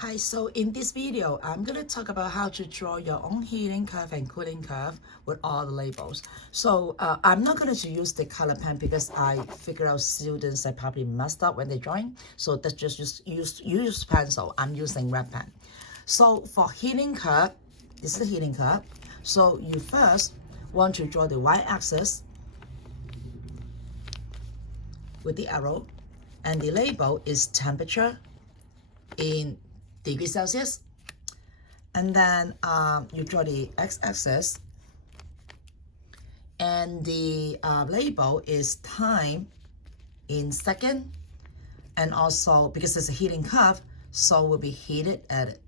Hi, so in this video, I'm going to talk about how to draw your own heating curve and cooling curve with all the labels. So I'm not going to use the color pen because I figure out students that probably messed up when they drawing. So that's just use pencil. I'm using red pen. So for heating curve, this is the heating curve. So you first want to draw the y-axis with the arrow, and the label is temperature in degrees Celsius, and then you draw the x-axis, and the label is time in second, and also because it's a heating curve, so will be heated at it,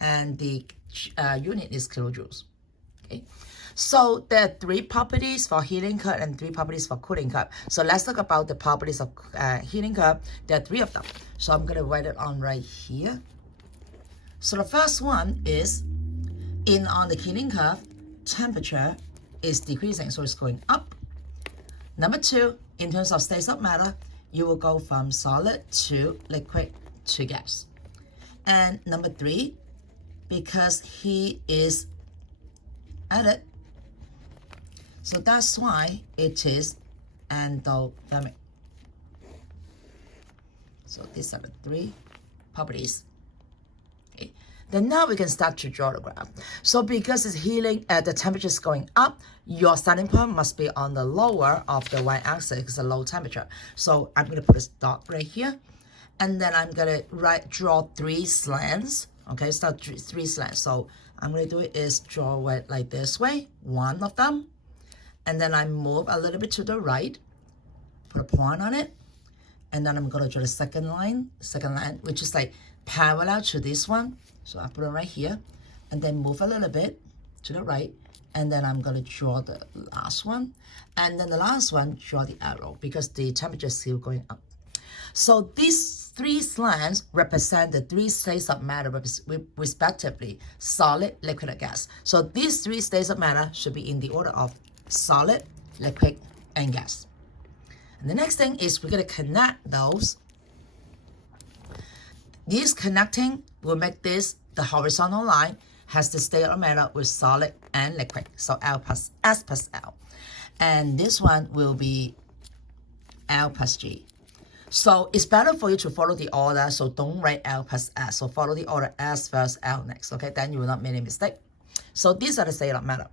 and the unit is kilojoules. Okay, so there are three properties for heating curve and three properties for cooling curve. So let's talk about the properties of heating curve. There are three of them. So I'm going to write it on right here. So the first one is on the heating curve, temperature is decreasing, so it's going up. Number two, in terms of states of matter, you will go from solid to liquid to gas. And number three, because heat is added, so that's why it is endothermic. So these are the three properties. Okay. Then now we can start to draw the graph. So because it's heating, the temperature is going up, your starting point must be on the lower of the y-axis. It's a low temperature. So I'm going to put a dot right here, and then I'm going to draw three slants. Okay, start three slants. So I'm going to do it is draw it like this way, one of them, and then I move a little bit to the right, put a point on it, and then I'm going to draw the second line, which is like parallel to this one. So I put it right here, and then move a little bit to the right, and then I'm going to draw the last one, and then the last one, draw the arrow because the temperature is still going up. So these three slants represent the three states of matter respectively, solid, liquid, and gas. So these three states of matter should be in the order of solid, liquid, and gas. And the next thing is we're going to connect those. This connecting will make this, the horizontal line has the state of matter with solid and liquid. So S plus L. And this one will be L plus G. So it's better for you to follow the order. So don't write L plus S. So follow the order S first, L next. Okay, then you will not make any mistake. So these are the state of matter.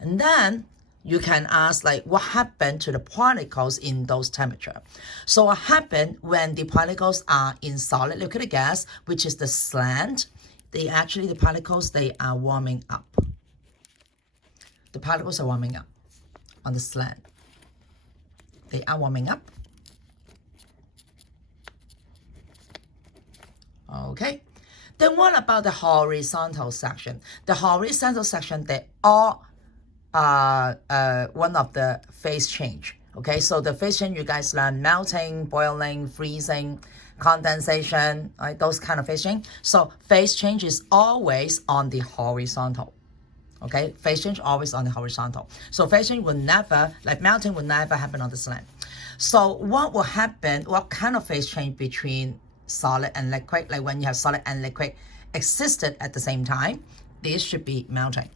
And then you can ask like what happened to the particles in those temperature. So what happened when the particles are in solid, liquid, gas, which is the slant, the particles, they are warming up. The particles are warming up on the slant. They are warming up. Okay. Then what about the horizontal section? The horizontal section, they all one of the phase change. Okay, so the phase change you guys learn melting, boiling, freezing, condensation, right? Those kind of phase change. So phase change is always on the horizontal. Okay, phase change always on the horizontal. So phase change will never, like melting will never happen on the slant. So what will happen, what kind of phase change between solid and liquid, like when you have solid and liquid existed at the same time, this should be melting.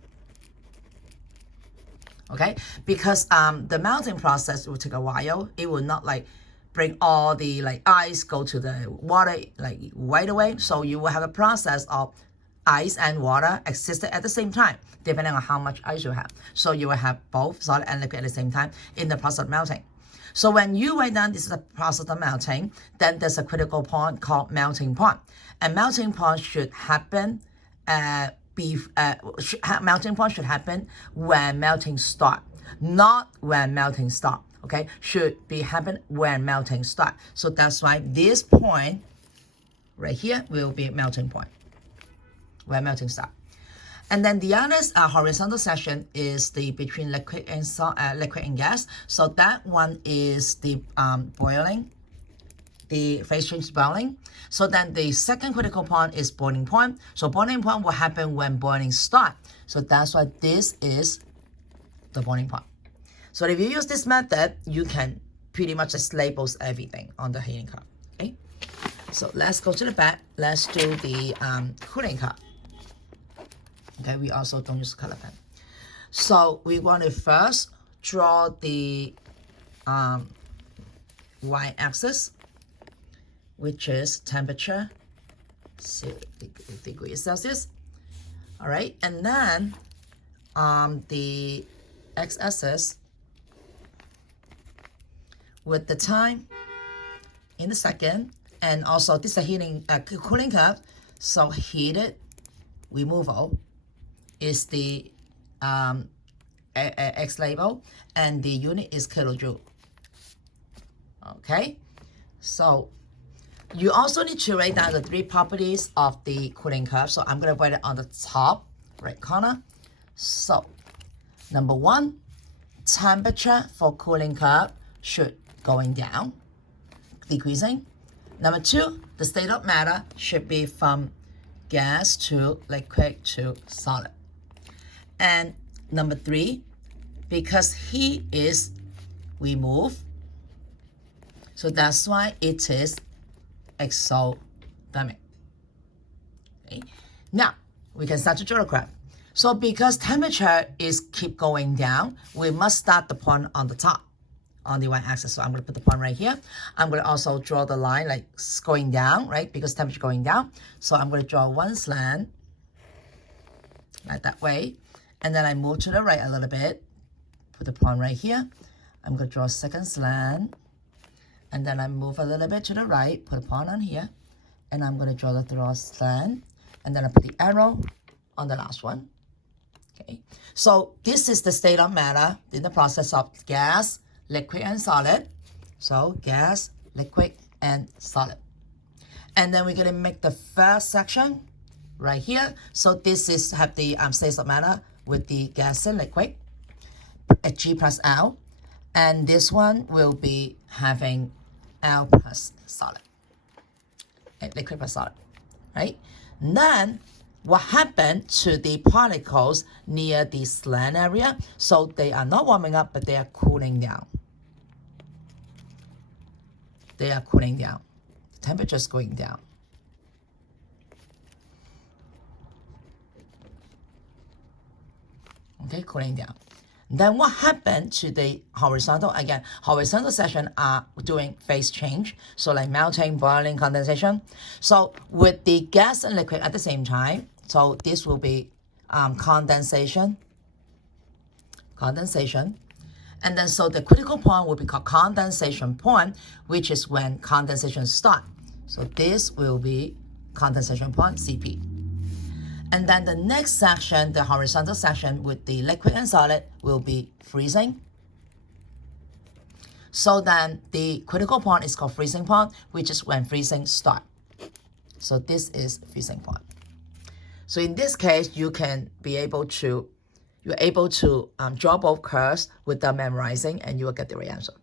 Okay, because the melting process will take a while. It will not like bring all the like ice go to the water like right away. So you will have a process of ice and water existed at the same time, depending on how much ice you have. So you will have both solid and liquid at the same time in the process of melting. So when you write down this is a process of melting, then there's a critical point called melting point. And melting point should happen melting point should happen when melting start, not when melting stop. Okay, should be happen when melting start. So that's why this point right here will be melting point when melting start. And then the other horizontal section is the between liquid and gas. So that one is the boiling. The phase change is boiling. So then the second critical point is boiling point. So boiling point will happen when boiling start. So that's why this is the boiling point. So if you use this method, you can pretty much just label everything on the heating curve. Okay. So let's go to the back. Let's do the cooling curve. Okay, we also don't use color pen. So we want to first draw the y-axis, which is temperature, degrees Celsius. All right, and then the x-axis with the time in the second, and also this is a cooling curve. So heated removal is the X label, and the unit is kilojoule. Okay, so you also need to write down the 3 properties of the cooling curve. So I'm going to write it on the top right corner. So number 1, temperature for cooling curve should going down, decreasing. Number 2, the state of matter should be from gas to liquid to solid. And number 3, because heat is removed, so that's why it is exothermic. Okay. Now we can start to draw the graph. So because temperature is keep going down, we must start the point on the top, on the y-axis. So I'm going to put the point right here. I'm going to also draw the line like going down, right? Because temperature going down. So I'm going to draw one slant like that way. And then I move to the right a little bit, put the point right here. I'm going to draw a second slant. And then I move a little bit to the right, put a point on here. And I'm going to draw the slant. And then I put the arrow on the last one. Okay. So this is the state of matter in the process of gas, liquid, and solid. So gas, liquid, and solid. And then we're going to make the first section right here. So this is have the state of matter with the gas and liquid at G plus L. And this one will be having L plus solid. Liquid plus solid, right? And then what happened to the particles near the slant area? So they are not warming up, but they are cooling down. They are cooling down. The temperature is going down. Okay, cooling down. Then what happened to the horizontal? Again, horizontal section are doing phase change. So like melting, boiling, condensation. So with the gas and liquid at the same time, so this will be condensation. And then so the critical point will be called condensation point, which is when condensation starts. So this will be condensation point, CP. And then the next section, the horizontal section with the liquid and solid, will be freezing. So then the critical point is called freezing point, which is when freezing starts. So this is freezing point. So in this case, you're able to draw both curves without memorizing, and you will get the right answer.